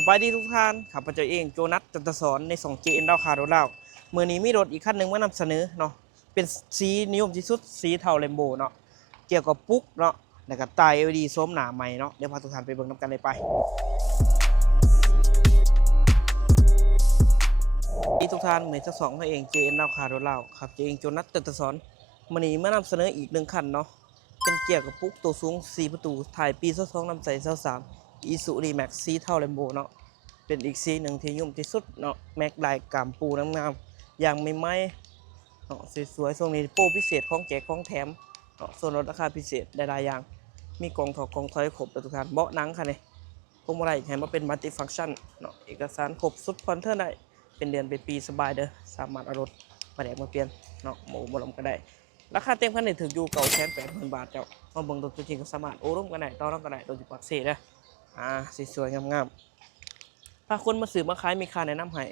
สบายดีทุกท่านข้าพเจ้าเองโจนัสจันทศรใน2JN ดาวคาร์โดลาวเมื่อนี้มีรถอีกคันหนึ่งมานำเสนอเนาะเป็นสีนิยมที่สุดสีเทาเรนโบว์เนาะเกี่ยวกับปุ๊กเนาะแล้วก็ตาย LED โสมหนาใหม่เนาะเดี๋ยวพาทุกท่านไปเบิ่งนำกันเลยไปที่ทุกท่านเหมือนเจ้าสองเขาเอง JN ดาวคาร์โดลาวครับเจเองโจนัสจันทศรมื่อนี้มานำเสนออีก1คันเนาะเป็นเกี่ยวกับปุ๊กตัวสูง4ประตูถ่ายปี22นำใส่23 Isuzu D-Max สีเทาเรนโบว์เนาะเป็นอีกสีหนึ่งที่ยุ่มที่สุดเนาะแม็กลายกามปูน้ำงามอย่างไม่ไหมเนาะสวยๆทรงนี้โปรพิเศษของแจกของแถมเนาะส่วนลดราคาพิเศษได้หลายอย่างมีกล่องถอดกล่องถอยครบทุกท่านเบาะหนังค่ะเนี่ยพวงมาลัยแถมมาเป็นมัลติฟังก์ชันเนาะเอกสารครบสุดพอนเทอร์ได้เป็นเดือนเป็นปีสบายเด้อสามารถเอารถมาแดกมาเปลี่ยนเนาะหมูบลมก็ได้ราคาเต็มคันนี้ถึงอยู่980,000 บาทเจ้ามาเบิ่งตัวจริงก็สามารถโอ้ร่มกันได้ต่อรองกันได้โดยที่ปักเสเด้อสวยๆงามๆถ้าคนมาซื้อมาขายมีค่าแนะนำให้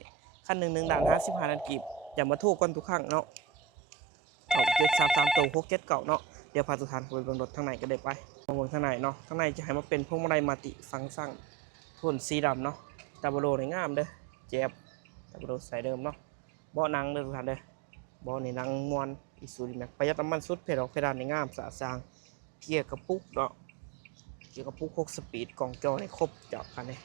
คัน1,155,000 ล้านกีบอย่ามาโทษกันทุกครั้งเนาะเก่า733ตัว6 7เก่าเนาะเดี๋ยวพาทุกท่านไปเบิ่งรถทางไหนก็ได้ไปมาเบิ่งทางไหนเนาะทางในจะให้มาเป็นพวงมาลัยมัลติฟังก์ชันโทนสีดำเนาะตาโบโลนี่งามเด้อเจ็บตาโบโลใส่เดิมเนาะเบาะหนังเด้อทุกท่านเด้อเบาะนี่หนังม้วนอีซูดีแม็กประหยัดน้ำมันสุดเพดออกเพดานนี่งามสะสางเกียร์กระปุกเนาะเกียร์กระปุก6 สปีดกล่องจอนี่ครบเจาะคันนี้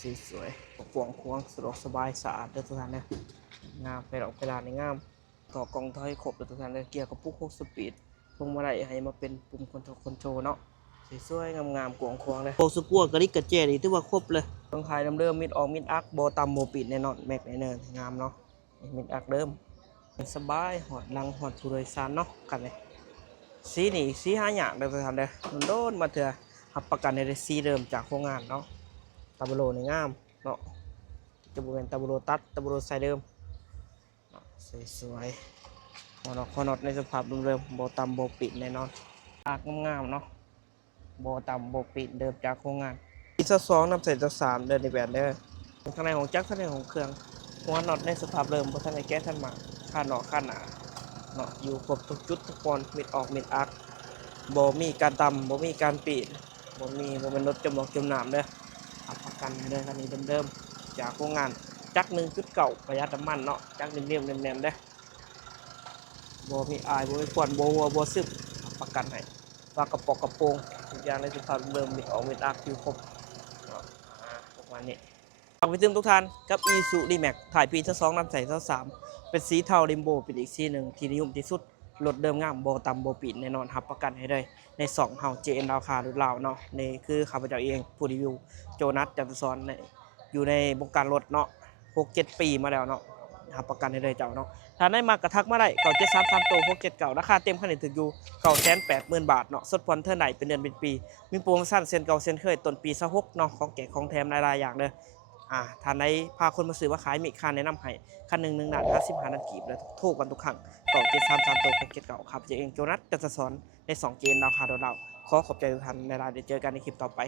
สีสวยกว้างขวางสะดวกสบายสะอาดเด้อทุกท่านเด้องามเพดออกเพดานนี่งามต่อกล่องถอยครบเด้อทุกท่านเด้อเกียร์กระปุก6 สปีดพวงมาลัยให้มาเป็นปุ่มคอนโทรลเนาะสวยๆงามๆกว้างขวางเลยโปรสกัวกระดิกกระเจนี่ถือว่าครบเลยต้องขายเดิมๆมิดออกมิดอักโบตำโบปิดแน่นอนแม็กแน่เนินงามเนาะมิดอักเดิมสบายหอดลังหอดผู้โดยสารเนาะกันเลยสีนี่สีหายากเด้อทุกท่านเด้อโดนมาเถอะรับประกันในสีเดิมจากโรงงานเนาะตาโบโลนี่งามเนาะจะเป็นตาโบโลตัดตาโบโลใส่เดิมสวยๆคอนอดในสภาพเดิมๆโบตำโบปิดแน่นอนอักงามๆเนาะโบตำโบปิดเดิมจากโรงงานอีซ่า2นำใส่ซ่า3เดินในแบรนด์เด้อข้างในของจักรข้างในของเครื่องหัวน็อตในสภาพเดิมเพราะท่านในแก้ท่านมาค่าหนอค่าหนาเนาะอยู่ครบทุกจุดทุกปอนมิดออกมิดอักบ่มีการตำบ่มีการปิดบ่เป็นรถจมจมน้ำเด้อรับประกันเด้อคันนี้เดิมๆจากโรงงานจักร1.9ประหยัดน้ำมันเนาะจักรเนียมๆแน่นๆเด้อบ่มีอายบ่มีควันบ่หัวบ่ซึมรับประกันให้ฝากระป๋องกระโปรงทุกอย่างในสภาพเดิมมิดออกมิดอักอยู่ครบเนาะประมาณนี้ฝากไปถึงทุกท่านกับ Isuzu D-Max ถ่ายปี22นำใส่23เป็นสีเทาเรนโบว์เป็นอีกสีหนึ่งที่นิยมที่สุดรถเดิมงามโบตำโบปิดแน่นอนรับประกันให้ได้ใน2เฮา JN ดาวคาร์รุ่นลาวเนาะนี่คือข้าพเจ้าเองผู้รีวิวโจนัสจันทศรอยู่ในวงการรถเนาะ6-7 ปีมาแล้วเนาะรับประกันให้ได้เจ้าเนาะถ้าได้มากระทักมาได้9733ตัว679ราคาเต็มคันนี้ถึงอยู่980,000 บาทเนาะสดผ่อนเท่าไหร่เป็นเดือนเป็นปีมีโปรโมชั่นเซ็นเก่าเซ็นเคยต้นปี26เนาะของแจกของแถมหลายๆอย่างเด้อท่านใดพาคนมาซื้อมาขายมีค่าแนะนำให้คัน1,155 ล้านกีบเลยโทรกันทุกครั้ง9733ตัว679ครับเจเองโจนัสจันทศรใน2 เกมดาวคาร์ดเราขอขอบใจทุกท่านในรายเดี๋ยวเจอกันในคลิปต่อไป